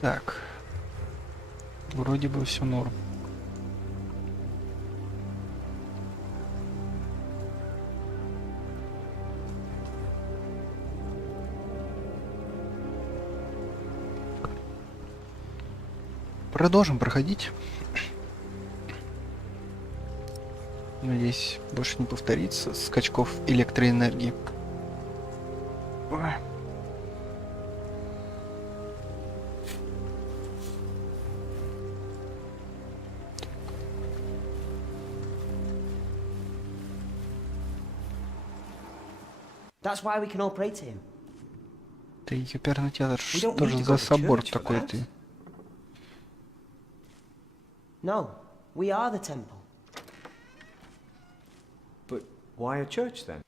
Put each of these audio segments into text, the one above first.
Так. Вроде бы все норм. Продолжим проходить. Надеюсь, больше не повторится скачков электроэнергии. Ой. That's why we can all pray to him. Ты ёперный театр, We don't что need же to за go to собор church for такой that. ты? No, we are the temple. But why a church then?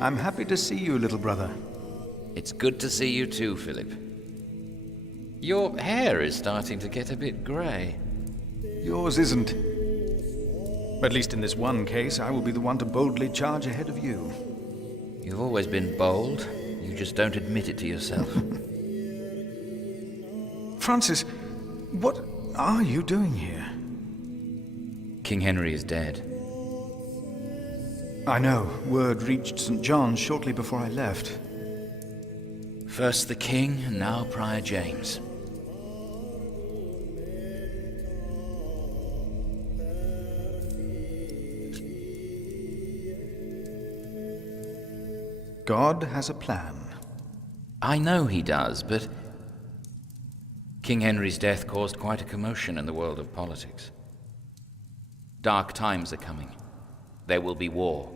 I'm happy to see you, little brother. It's good to see you too, Philip. Your hair is starting to get a bit grey. Yours isn't. At least in this one case, I will be the one to boldly charge ahead of you. You've always been bold. You just don't admit it to yourself. Francis, what are you doing here? King Henry is dead. I know. Word reached St. John's shortly before I left. First the king, and now Prior James. God has a plan. I know he does, but King Henry's death caused quite a commotion in the world of politics. Dark times are coming. There will be war.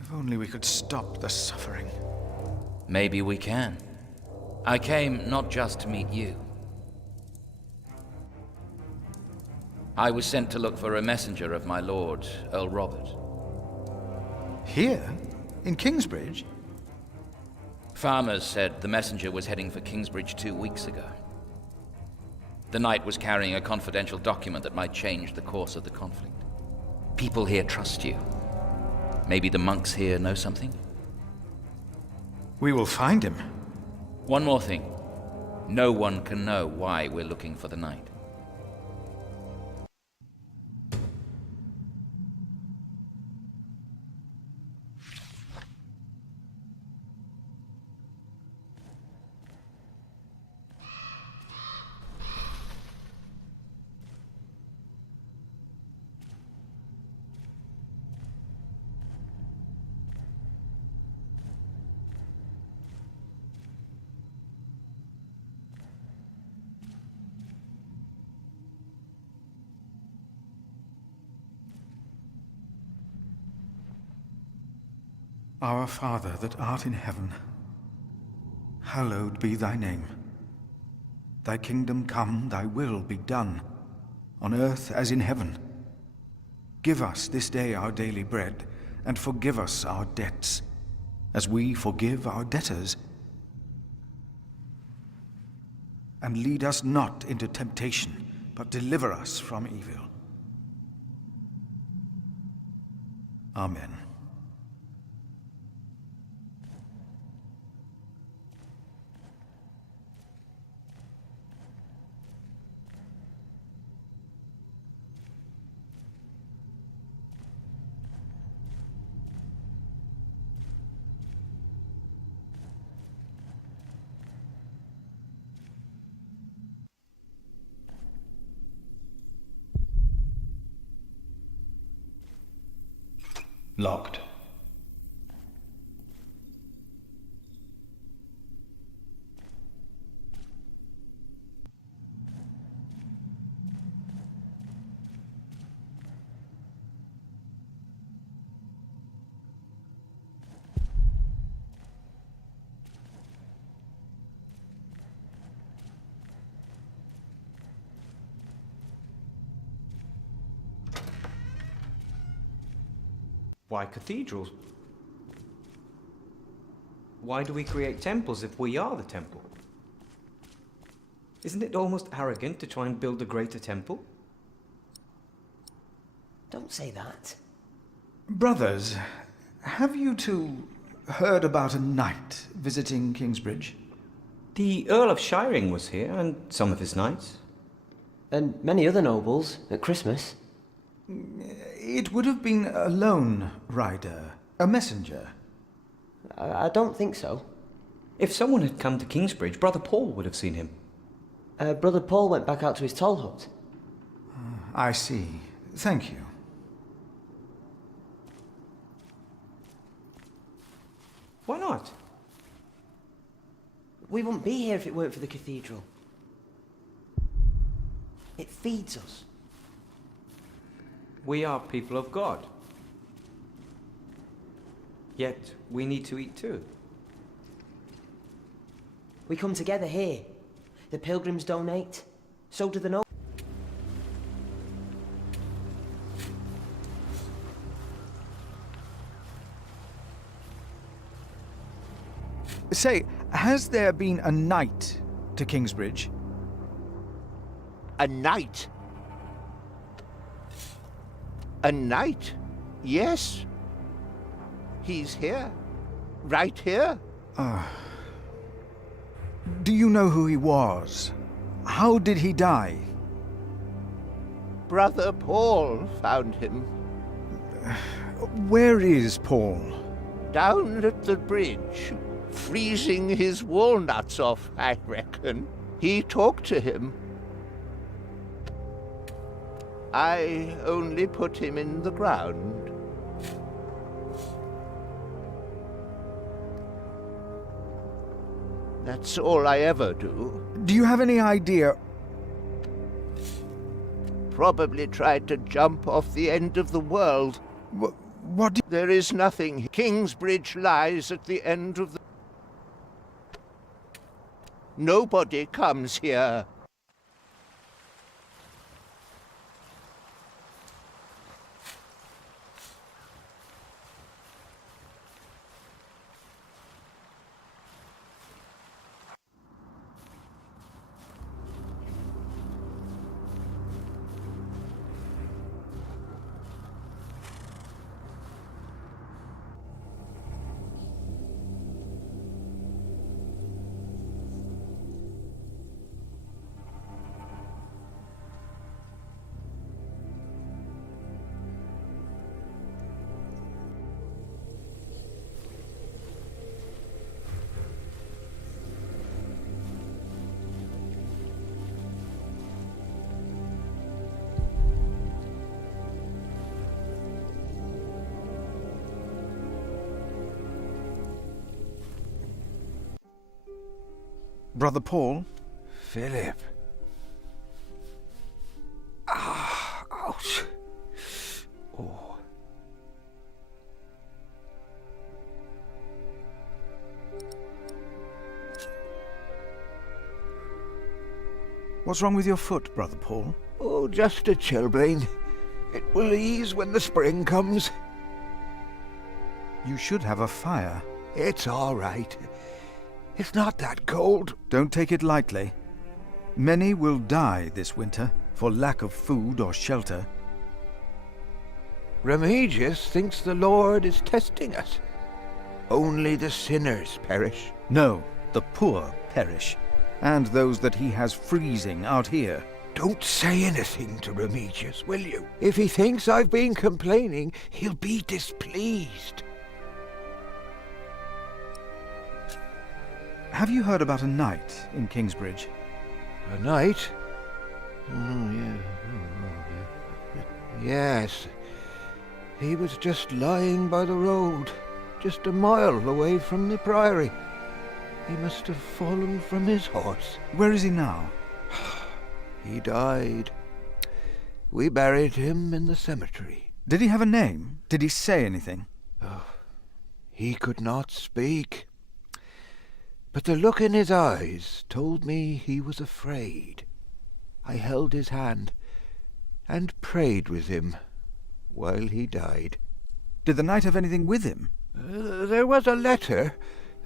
If only we could stop the suffering. Maybe we can. I came not just to meet you. I was sent to look for a messenger of my lord, Earl Robert. Here? In Kingsbridge? Farmers said the messenger was heading for Kingsbridge 2 weeks ago. The knight was carrying a confidential document that might change the course of the conflict. People here trust you. Maybe the monks here know something? We will find him. One more thing. No one can know why we're looking for the knight. Our Father that art in heaven, hallowed be thy name. Thy kingdom come, thy will be done, on earth as in heaven. Give us this day our daily bread, and forgive us our debts, as we forgive our debtors. And lead us not into temptation, but deliver us from evil. Amen. Locked. Why cathedrals? Why do we create temples if we are the temple? Isn't it almost arrogant to try and build a greater temple? Don't say that. Brothers, have you two heard about a knight visiting Kingsbridge? The Earl of Shiring was here, and some of his knights. And many other nobles at Christmas. It would have been a lone rider, a messenger. I don't think so. If someone had come to Kingsbridge, Brother Paul would have seen him. Brother Paul went back out to his toll hut. I see. Thank you. Why not? We wouldn't be here if it weren't for the cathedral. It feeds us. We are people of God. Yet we need to eat too. We come together here. The pilgrims donate. So do the nobles. Say, has there been a knight to Kingsbridge? A knight? A knight? Yes. He's here. Right here. Do you know who he was? How did he die? Brother Paul found him. Where is Paul? Down at the bridge. Freezing his walnuts off, I reckon. He talked to him. I only put him in the ground. That's all I ever do. Do you have any idea? Probably tried to jump off the end of the world. What? There is nothing. Kingsbridge lies at the end of the... Nobody comes here. Brother Paul? Philip. Ah, ouch. Oh. What's wrong with your foot, Brother Paul? Oh, just a chilblain. It will ease when the spring comes. You should have a fire. It's all right. It's not that cold. Don't take it lightly. Many will die this winter for lack of food or shelter. Remigius thinks the Lord is testing us. Only the sinners perish. No, the poor perish, and those that he has freezing out here. Don't say anything to Remigius, will you? If he thinks I've been complaining, he'll be displeased. Have you heard about a knight in Kingsbridge? A knight? Oh, yeah. Oh, yeah. Yes. He was just lying by the road, just a mile away from the priory. He must have fallen from his horse. Where is he now? He died. We buried him in the cemetery. Did he have a name? Did he say anything? He could not speak. But the look in his eyes told me he was afraid. I held his hand and prayed with him while he died. Did the knight have anything with him? There was a letter.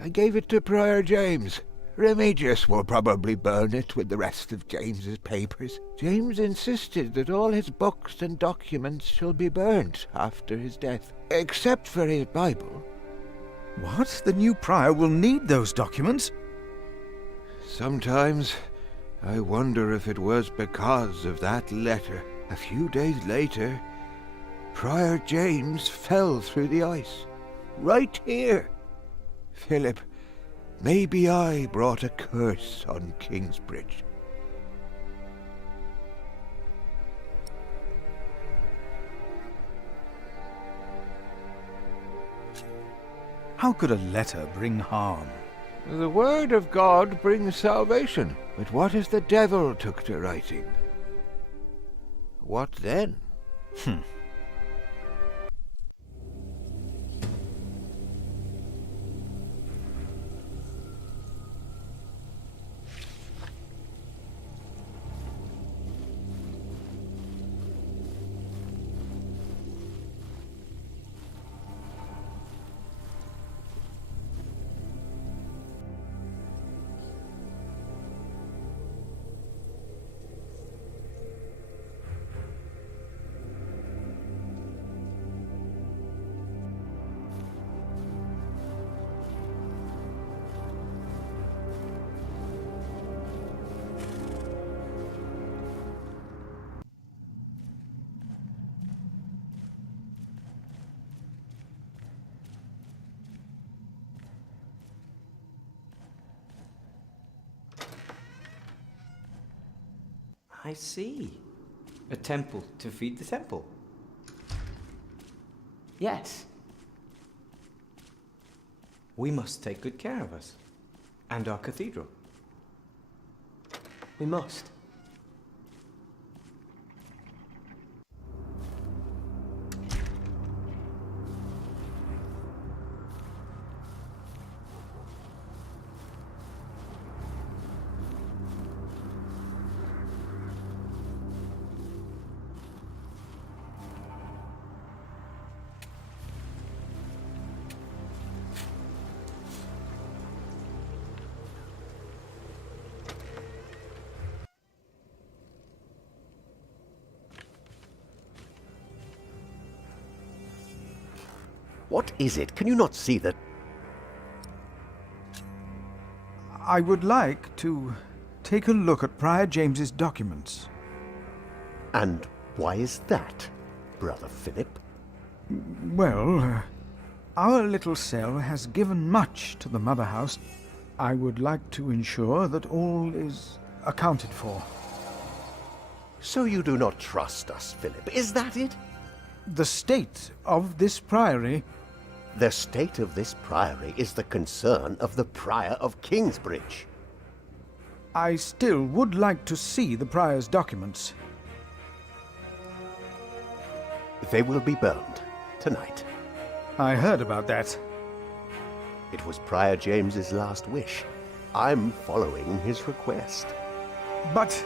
I gave it to Prior James. Remigius will probably burn it with the rest of James's papers. James insisted that all his books and documents shall be burnt after his death, except for his Bible. What? The new prior will need those documents? Sometimes I wonder if it was because of that letter. A few days later, Prior James fell through the ice. Right here. Philip, maybe I brought a curse on Kingsbridge. How could a letter bring harm? The word of God brings salvation. But what if the devil took to writing? What then? I see. A temple to feed the temple. Yes. We must take good care of us. And our cathedral. We must. What is it? Can you not see that? I would like to take a look at Prior James's documents. And why is that, Brother Philip? Well, our little cell has given much to the Mother House. I would like to ensure that all is accounted for. So you do not trust us, Philip, is that it? The state of this priory... The state of this priory is the concern of the Prior of Kingsbridge. I still would like to see the prior's documents. They will be burned tonight. I heard about that. It was Prior James's last wish. I'm following his request. But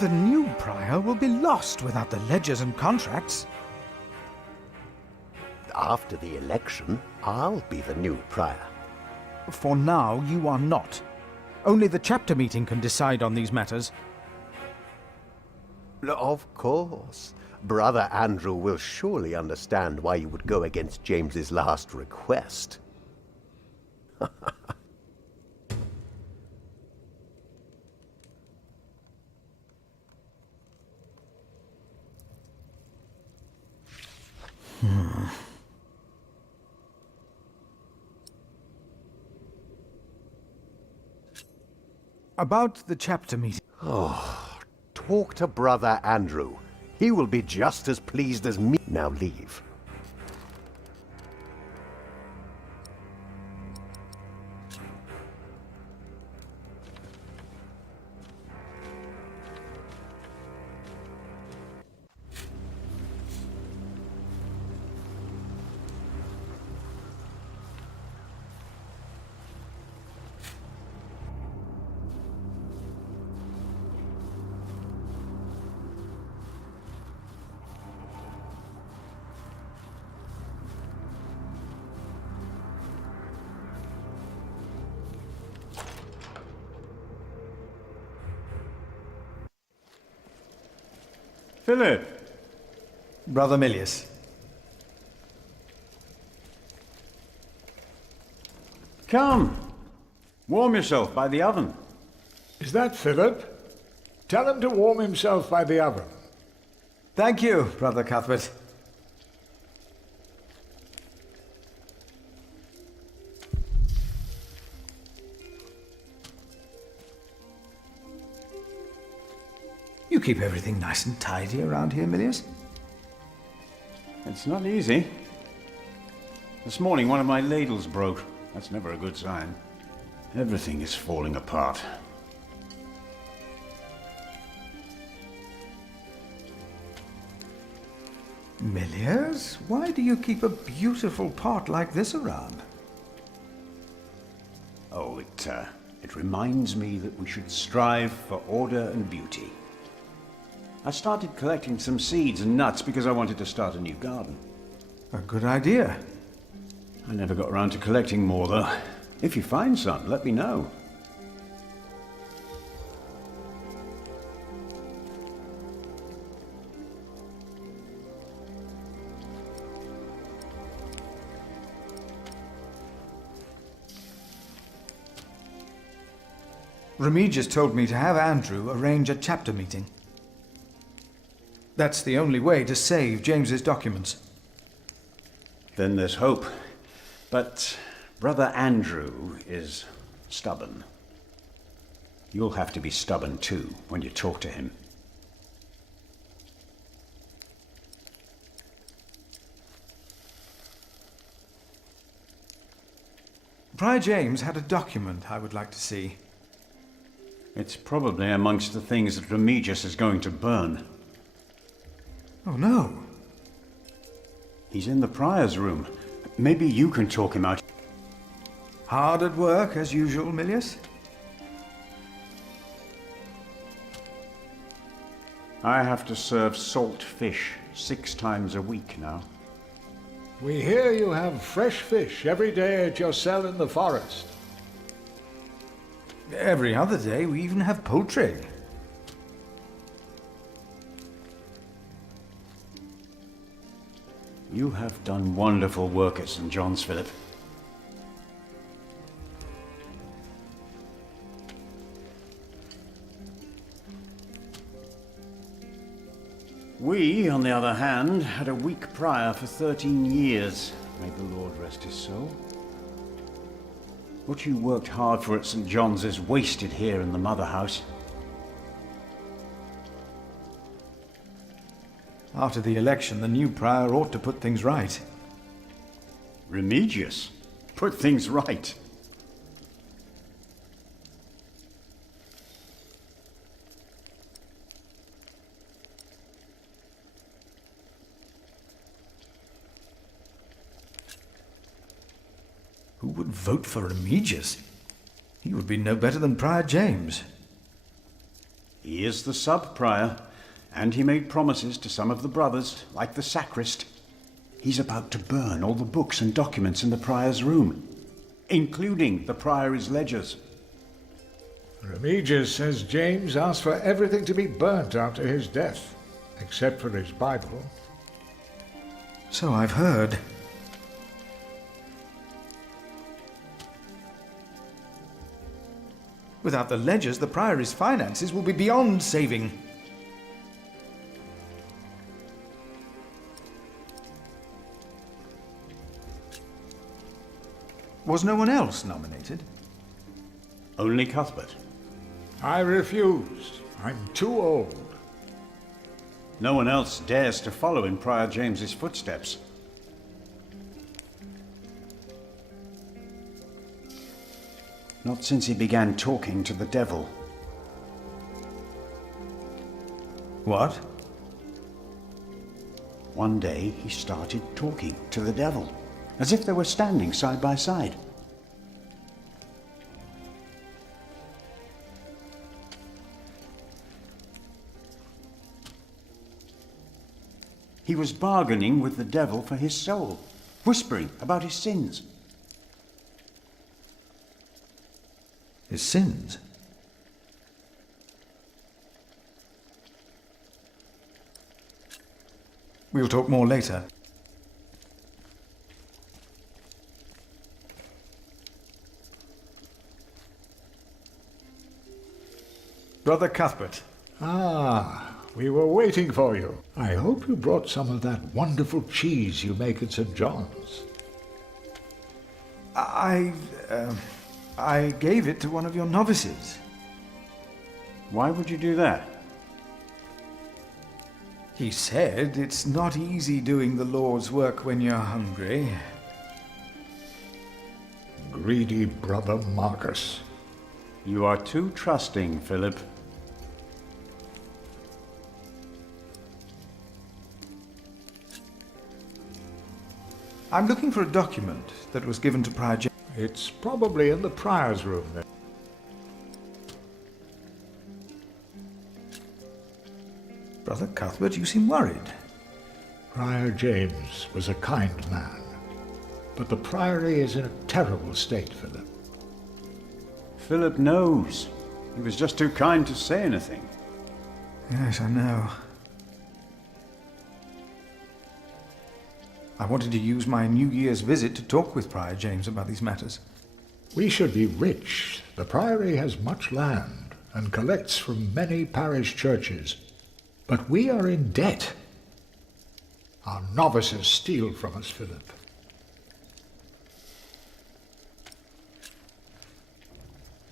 the new prior will be lost without the ledgers and contracts. After the election, I'll be the new prior. For now, you are not. Only the chapter meeting can decide on these matters. Of course. Brother Andrew will surely understand why you would go against James's last request. About the chapter meeting. Talk to Brother Andrew. He will be just as pleased as me. Now leave. Philip! Brother Milius. Come! Warm yourself by the oven. Is that Philip? Tell him to warm himself by the oven. Thank you, Brother Cuthbert. You keep everything nice and tidy around here, Milius? It's not easy. This morning one of my ladles broke. That's never a good sign. Everything is falling apart. Milius, why do you keep a beautiful pot like this around? Oh, it reminds me that we should strive for order and beauty. I started collecting some seeds and nuts because I wanted to start a new garden. A good idea. I never got around to collecting more, though. If you find some, let me know. Remigius told me to have Andrew arrange a chapter meeting. That's the only way to save James's documents. Then there's hope. But Brother Andrew is stubborn. You'll have to be stubborn too when you talk to him. Prior James had a document I would like to see. It's probably amongst the things that Remigius is going to burn. Oh no. He's in the prior's room. Maybe you can talk him out. Hard at work, as usual, Milius? I have to serve salt fish 6 times a week now. We hear you have fresh fish every day at your cell in the forest. Every other day, we even have poultry. You have done wonderful work at St. John's, Philip. We, on the other hand, had a weak prior for 13 years. May the Lord rest his soul. What you worked hard for at St. John's is wasted here in the mother house. After the election, the new prior ought to put things right. Remigius? Put things right. Who would vote for Remigius? He would be no better than Prior James. He is the sub-prior, and he made promises to some of the brothers, like the sacrist. He's about to burn all the books and documents in the prior's room, including the priory's ledgers. Remigius says James asked for everything to be burnt after his death, except for his Bible. So I've heard. Without the ledgers, the priory's finances will be beyond saving. Was no one else nominated? Only Cuthbert. I refused. I'm too old. No one else dares to follow in Prior James's footsteps. Not since he began talking to the devil. What? One day he started talking to the devil, as if they were standing side by side. He was bargaining with the devil for his soul, whispering about his sins. His sins? We'll talk more later. Brother Cuthbert. Ah, we were waiting for you. I hope you brought some of that wonderful cheese you make at St. John's. I gave it to one of your novices. Why would you do that? He said it's not easy doing the Lord's work when you're hungry. Greedy brother Marcus. You are too trusting, Philip. I'm looking for a document that was given to Prior James. It's probably in the prior's room then. Brother Cuthbert, you seem worried. Prior James was a kind man, but the priory is in a terrible state, Philip. Philip knows. He was just too kind to say anything. Yes, I know. I wanted to use my New Year's visit to talk with Prior James about these matters. We should be rich. The priory has much land and collects from many parish churches. But we are in debt. Our novices steal from us, Philip.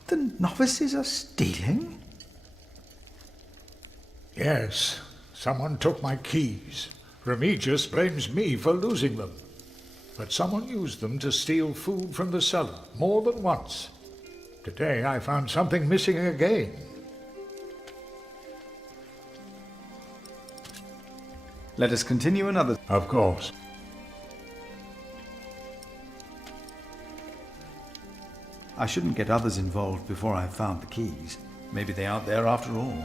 The novices are stealing? Yes, someone took my keys. Remigius blames me for losing them. But someone used them to steal food from the cellar, more than once. Today I found something missing again. Let us continue another. Of course. I shouldn't get others involved before I've found the keys. Maybe they aren't there after all.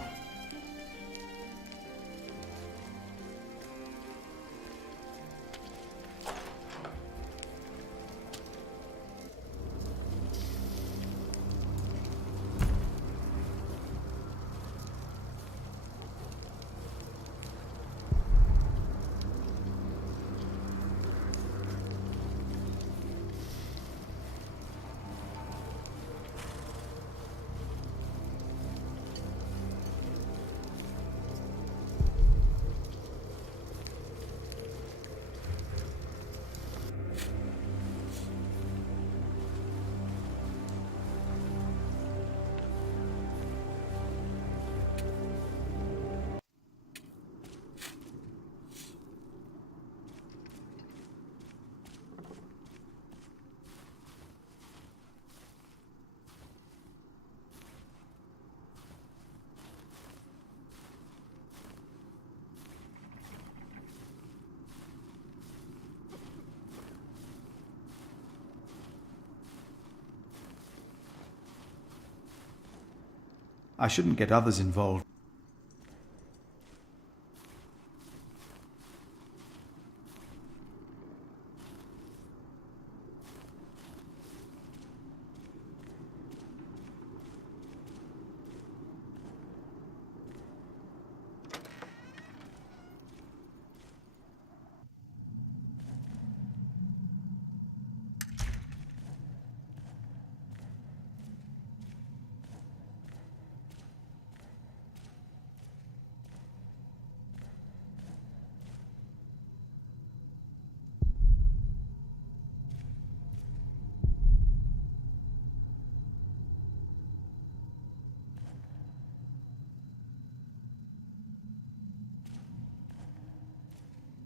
I shouldn't get others involved.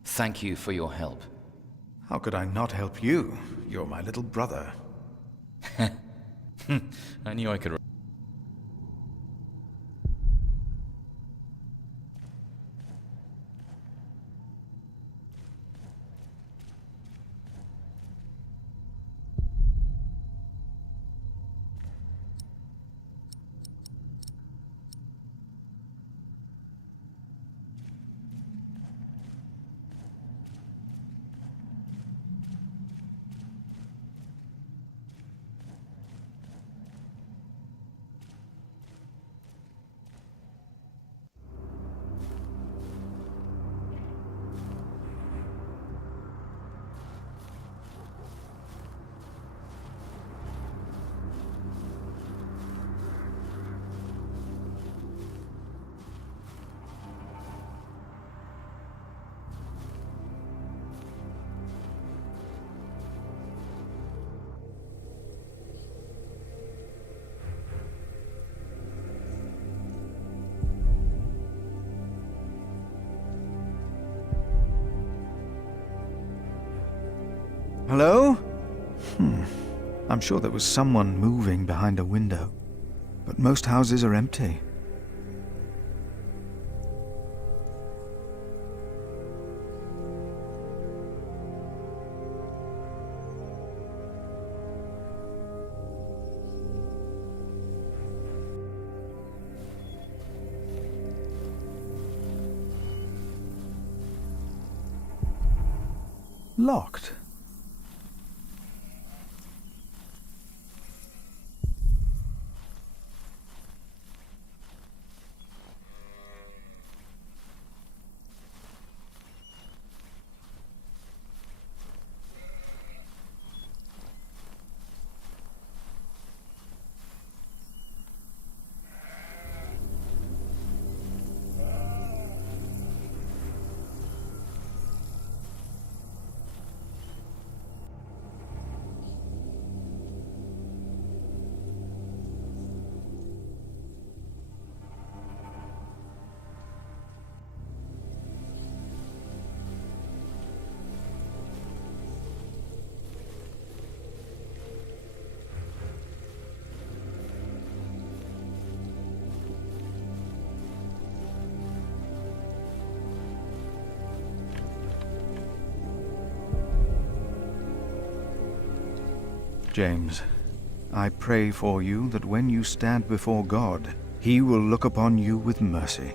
Thank you for your help. How could I not help you? You're my little brother. I knew I could. Hello? I'm sure there was someone moving behind a window, but most houses are empty. Locked. James, I pray for you that when you stand before God, He will look upon you with mercy.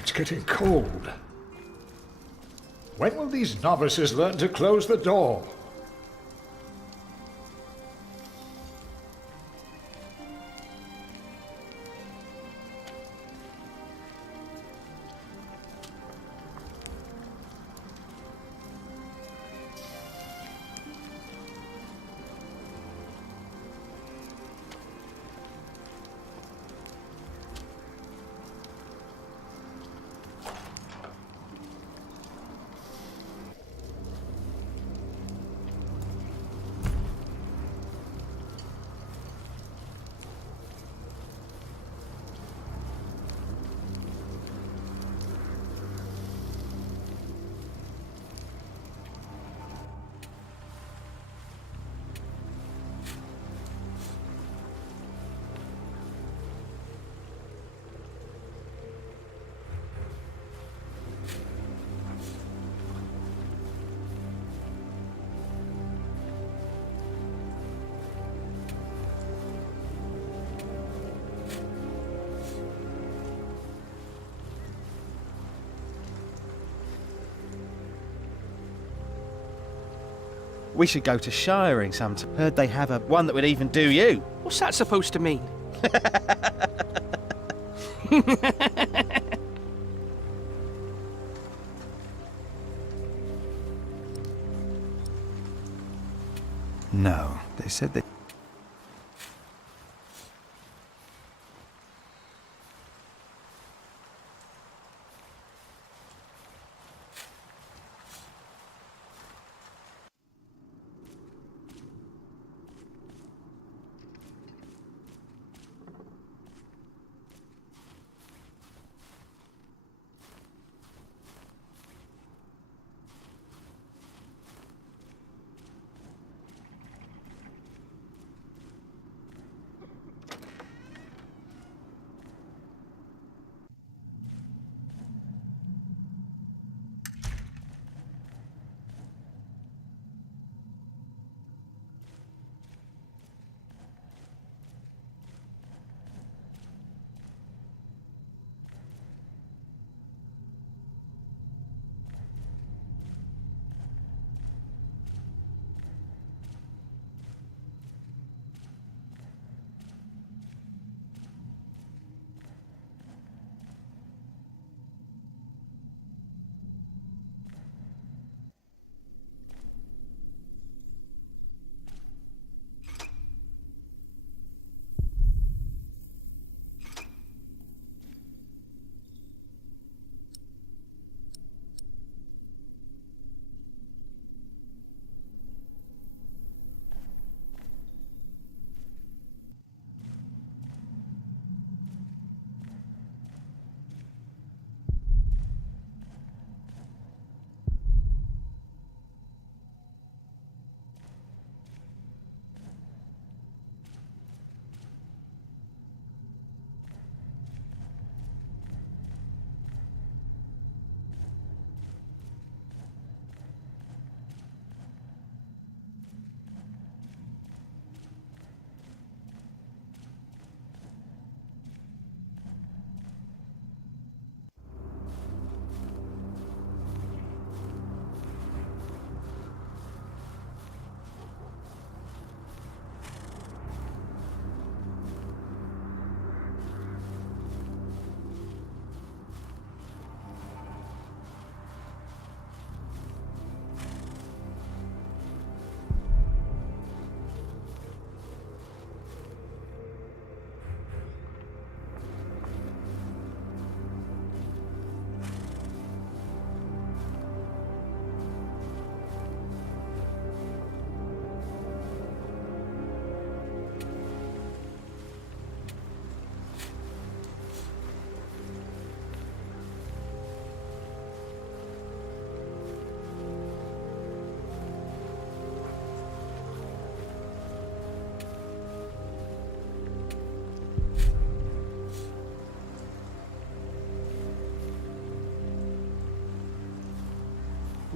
It's getting cold. When will these novices learn to close the door? We should go to shiring sometime. Heard they have a one that would even do you. What's that supposed to mean? No, they said they...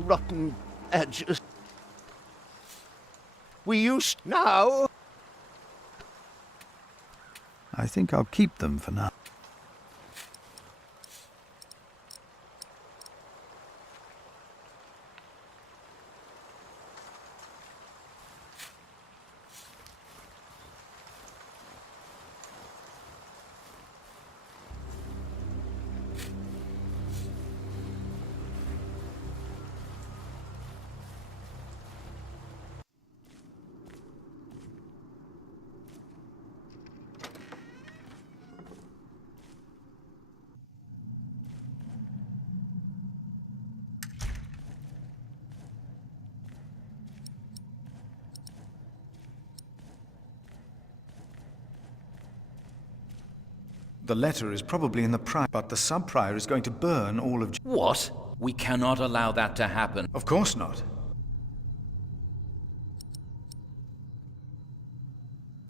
Rotten edges. We used now. I think I'll keep them for now. The letter is probably in the prior, but the sub-prior is going to burn all of... What? We cannot allow that to happen. Of course not.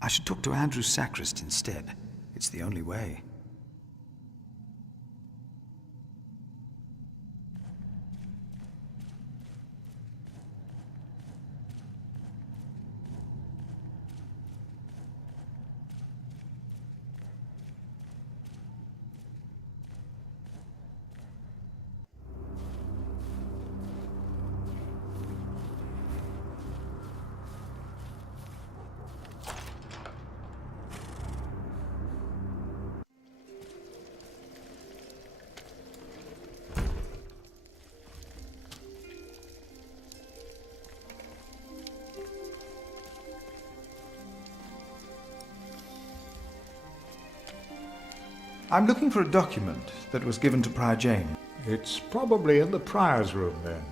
I should talk to Andrew Sacrist instead. It's the only way. I'm looking for a document that was given to Prior James. It's probably in the prior's room, then.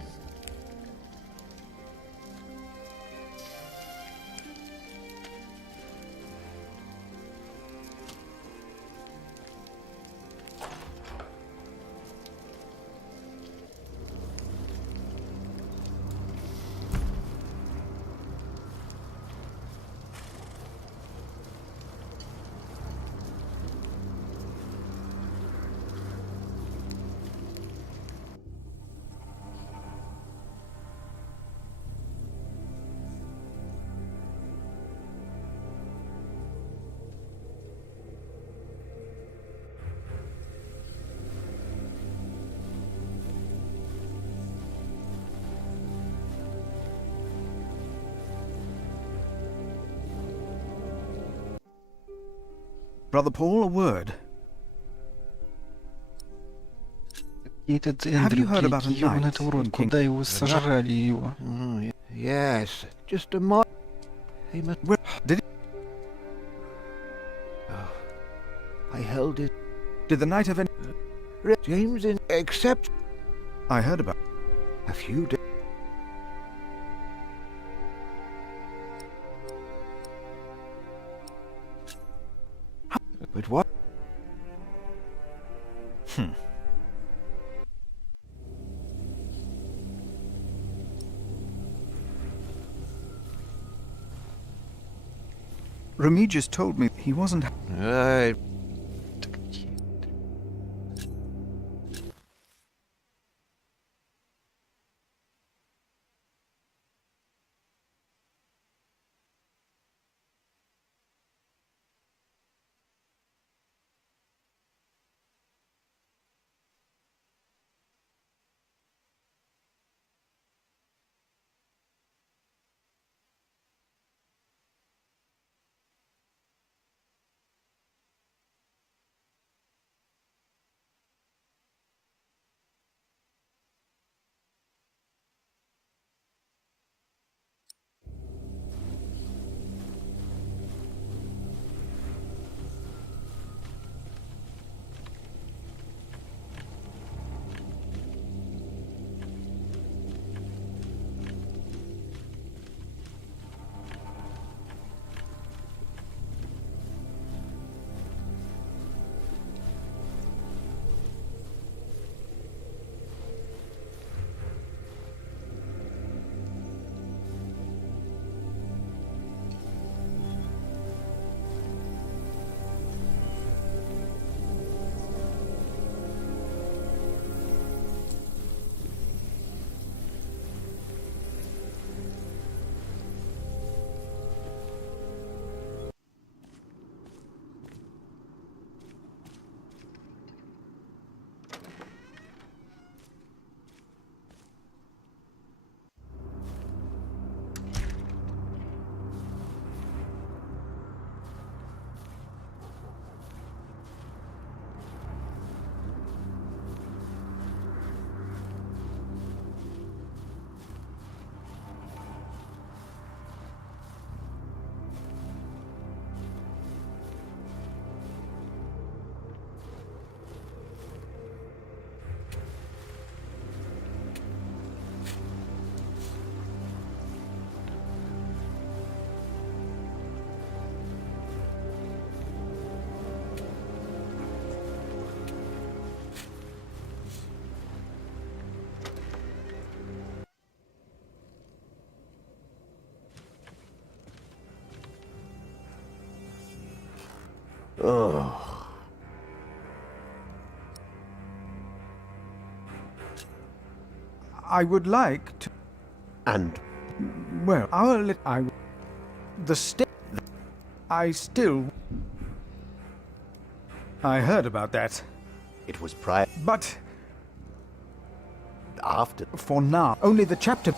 Brother Paul, a word. Этот Have you heard Эндрю, about a ебаный knight это урод, in King- куда его сожрали его? Yes, just a mo... He must... Where did he... Oh, I held it. Did the knight have any... James in... Except... I heard about... A few days... But what? Remigius told me he wasn't... Oh. I would like to... And... Well, the still... I still... I heard about that. It was prior... But... After... For now, only the chapter...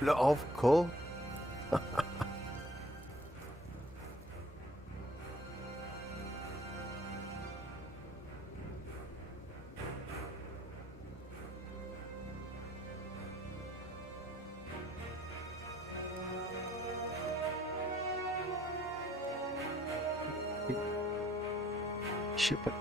Of course. Щепот.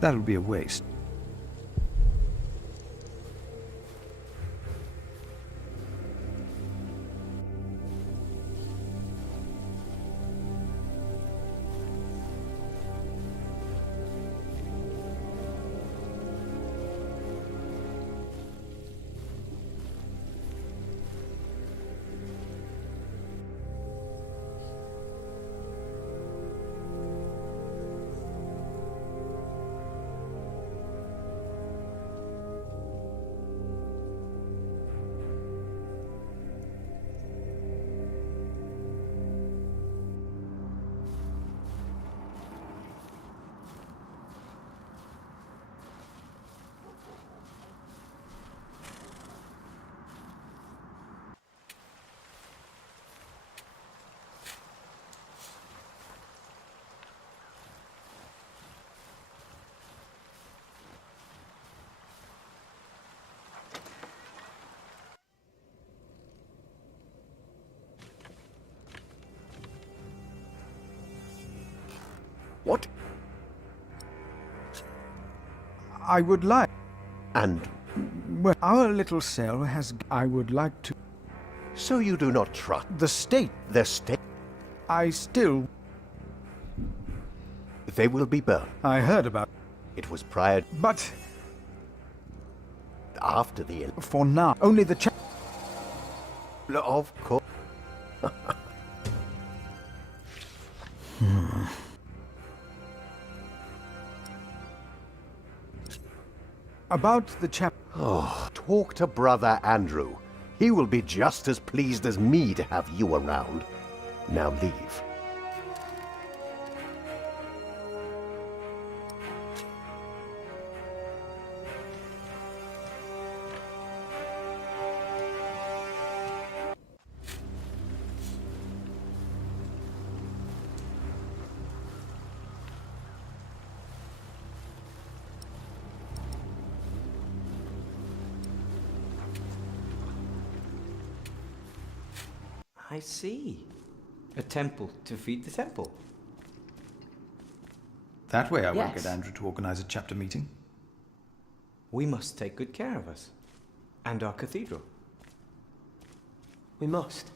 That'll be a waste. What? I would like... And Well, our little cell has... I would like to... so you do not trust The state. the state? I still... They will be burned. I heard about... It was prior But after the for now, only the of course. About the chap... Oh, talk to Brother Andrew. He will be just as pleased as me to have you around. Now leave. I see. A temple to feed the temple. That way I won't Yes. get Andrew to organize a chapter meeting. We must take good care of us. And our cathedral. We must.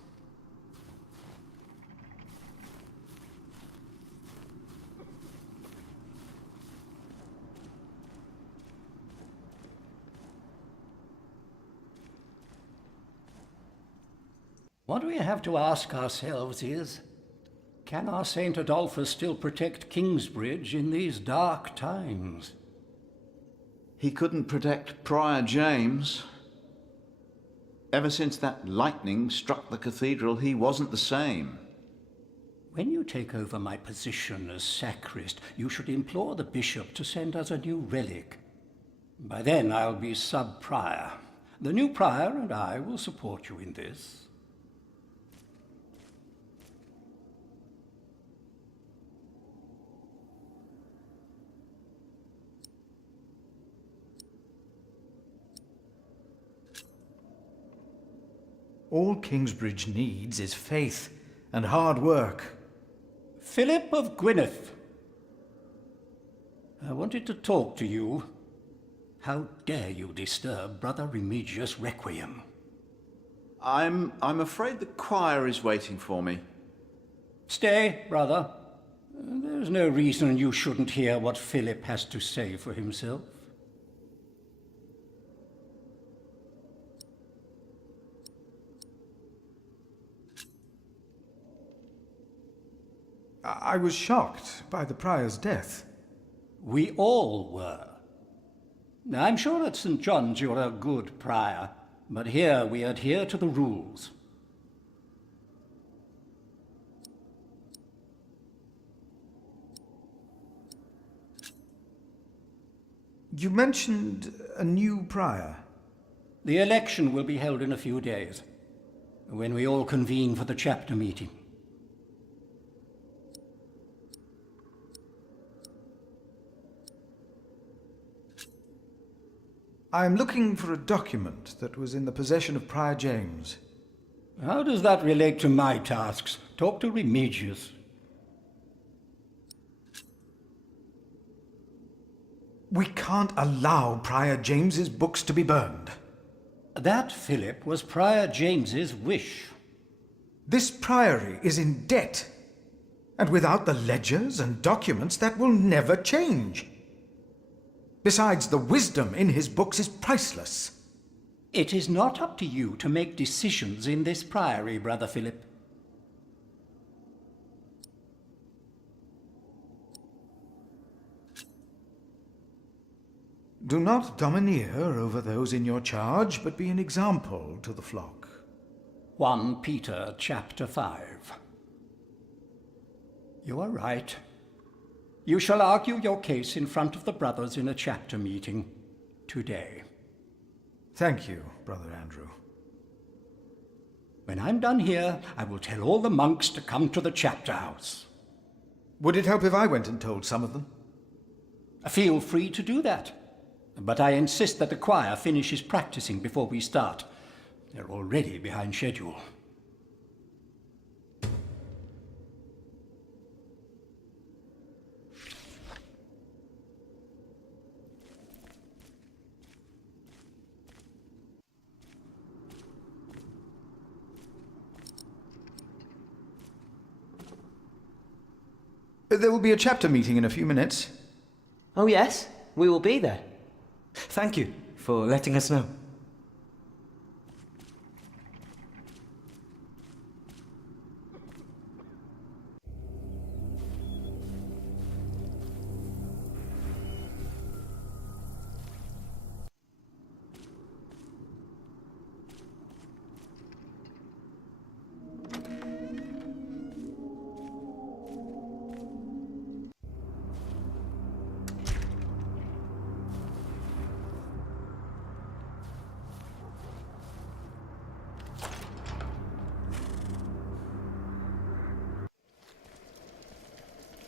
What we have to ask ourselves is, can our Saint Adolphus still protect Kingsbridge in these dark times? He couldn't protect Prior James. Ever since that lightning struck the cathedral, he wasn't the same. When you take over my position as sacrist, you should implore the bishop to send us a new relic. By then I'll be sub-prior. The new prior and I will support you in this. All Kingsbridge needs is faith and hard work. Philip of Gwynedd, I wanted to talk to you. How dare you disturb Brother Remigius' requiem? I'm afraid the choir is waiting for me. Stay, brother. There's no reason you shouldn't hear what Philip has to say for himself. I was shocked by the prior's death. We all were. I'm sure at St. John's you're a good prior, but here we adhere to the rules. You mentioned a new prior. The election will be held in a few days, when we all convene for the chapter meeting. I am looking for a document that was in the possession of Prior James. How does that relate to my tasks? Talk to Remigius. We can't allow Prior James's books to be burned. That, Philip, was Prior James's wish. This priory is in debt, and without the ledgers and documents, that will never change. Besides, the wisdom in his books is priceless. It is not up to you to make decisions in this priory, Brother Philip. Do not domineer over those in your charge, but be an example to the flock. 1 Peter chapter 5. You are right. You shall argue your case in front of the brothers in a chapter meeting today. Thank you, Brother Andrew. When I'm done here, I will tell all the monks to come to the chapter house. Would it help if I went and told some of them? Feel free to do that. But I insist that the choir finishes practicing before we start. They're already behind schedule. There will be a chapter meeting in a few minutes. Oh, yes, we will be there. Thank you for letting us know.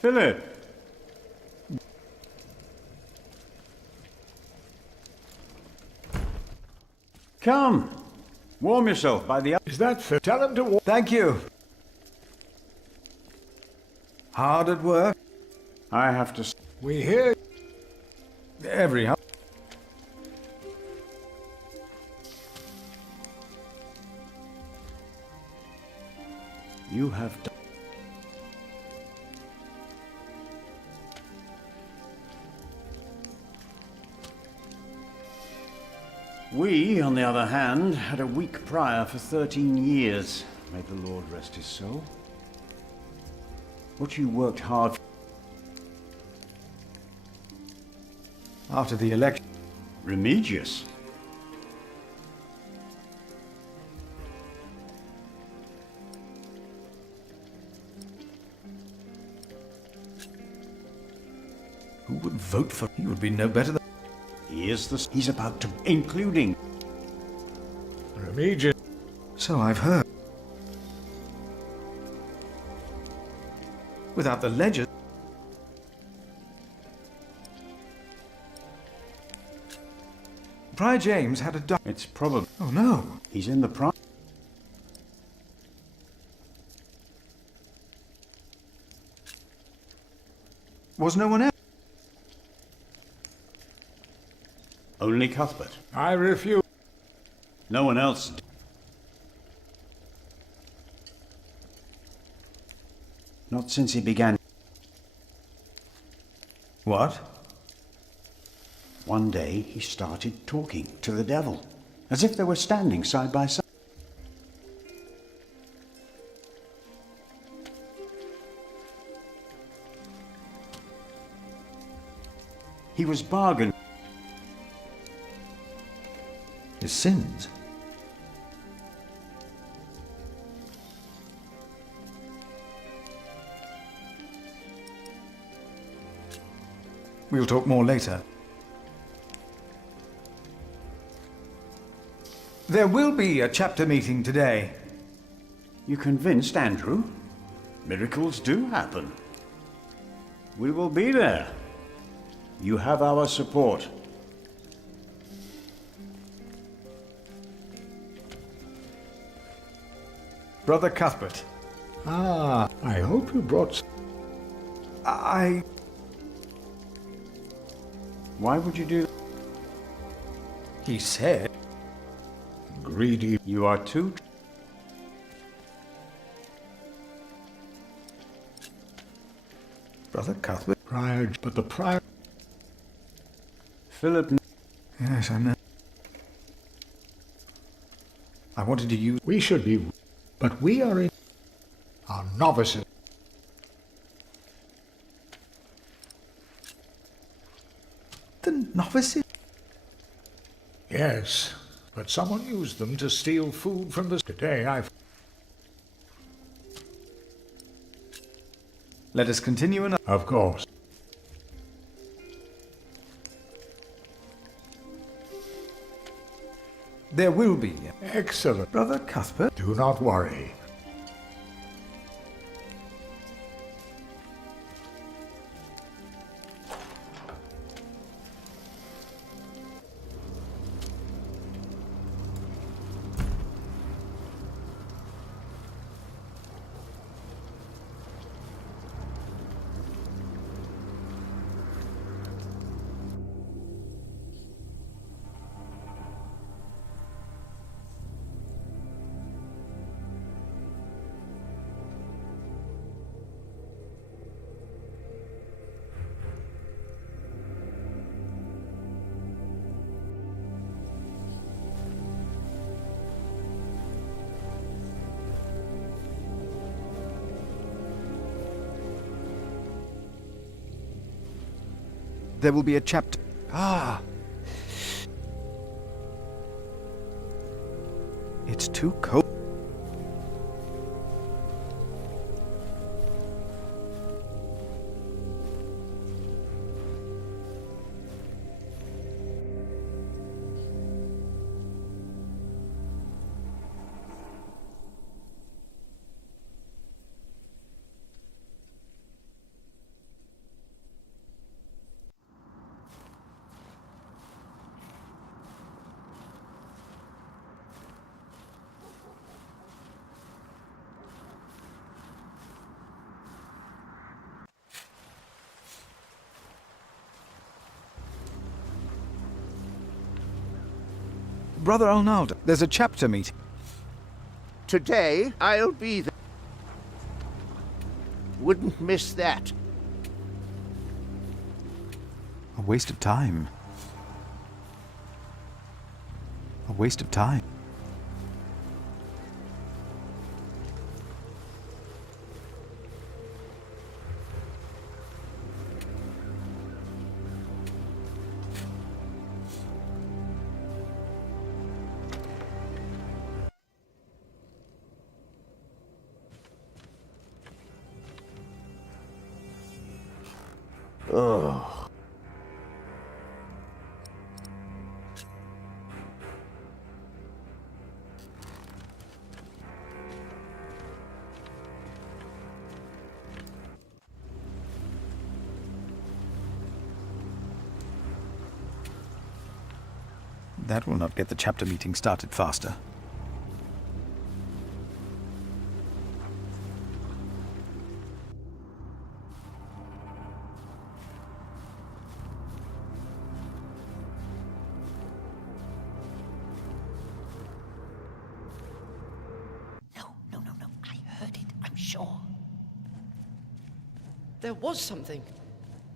Philip! Come! Warm yourself by the... Is that Phil? Tell him to warm... Thank you. Hard at work? I have to... We hear... Every hour. You have done... We, on the other hand, had a weak prior for 13 years. May the Lord rest his soul. What you worked hard for... After the election... Remigius? Who would vote for... He would be no better than... He is the... He's about to... Including... Remigius. So I've heard. Without the ledger... Prior James had a... It's probably... Oh no. He's in the pri... Was no one else? Only Cuthbert. I refuse. No one else. Not since he began. What? One day he started talking to the devil, as if they were standing side by side. He was bargained. His sins? We'll talk more later. There will be a chapter meeting today. You convinced Andrew? Miracles do happen. We will be there. You have our support. Brother Cuthbert. Ah, I hope you brought... Why would you do that? He said... Greedy. You are too... Brother Cuthbert? Prior, but the prior... Philip... Yes, I know. I wanted to use... We should be... But we are in... Our novices. The novices? Yes, but someone used them to steal food from the... Today I've... Let us continue in... Of course. There will be... Excellent. Brother Cuthbert? Do not worry. There will be a chapter... Ah! It's too cold. Brother Arnaldo, there's a chapter meeting. Today, I'll be there. Wouldn't miss that. A waste of time. A waste of time. Oh. That will not get the chapter meeting started faster. No. I heard it, I'm sure. There was something.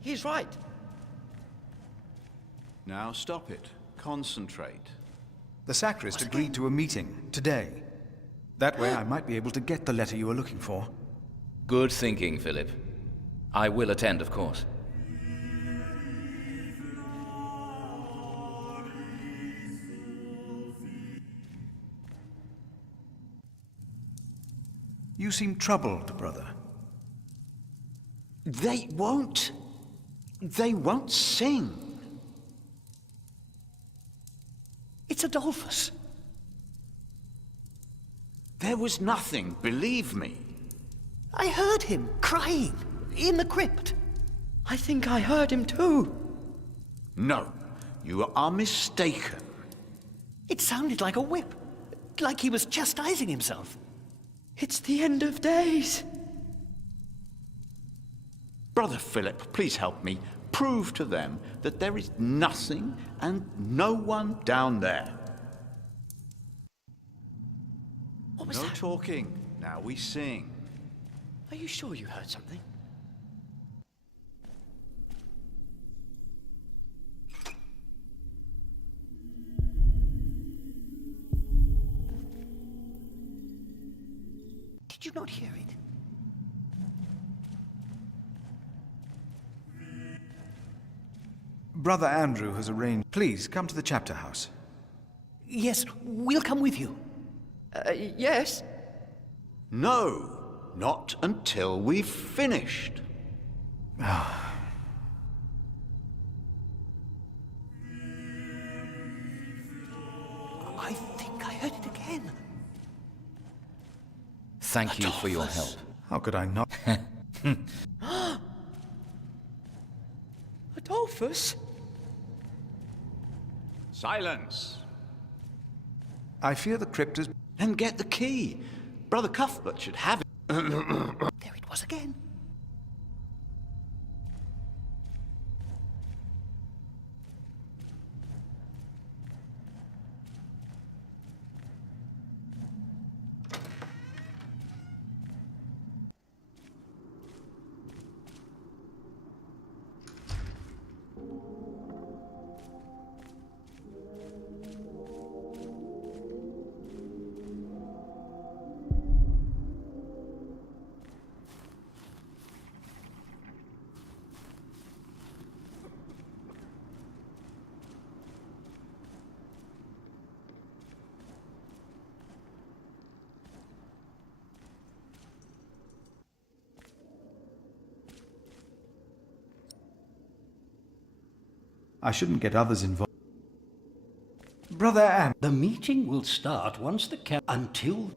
He's right. Now stop it. Concentrate. The sacrist agreed to a meeting today. That way I might be able to get the letter you were looking for. Good thinking, Philip. I will attend, of course. You seem troubled, brother. They won't sing. It's Adolphus. There was nothing, believe me. I heard him crying in the crypt. I think I heard him too. No, you are mistaken. It sounded like a whip, like he was chastising himself. It's the end of days. Brother Philip, please help me. Prove to them that there is nothing and no one down there. What was No that? talking. Now we sing. Are you sure you heard something? Did you not hear it? Brother Andrew has arranged. Please come to the chapter house. Yes, we'll come with you. Yes. No, not until we've finished. I think I heard it again. Thank you for your help. How could I not? Adolphus? Silence. I fear the crypt is... Then get the key. Brother Cuthbert should have it. There it was again. I shouldn't get others involved. Brother Andrew. The meeting will start once the until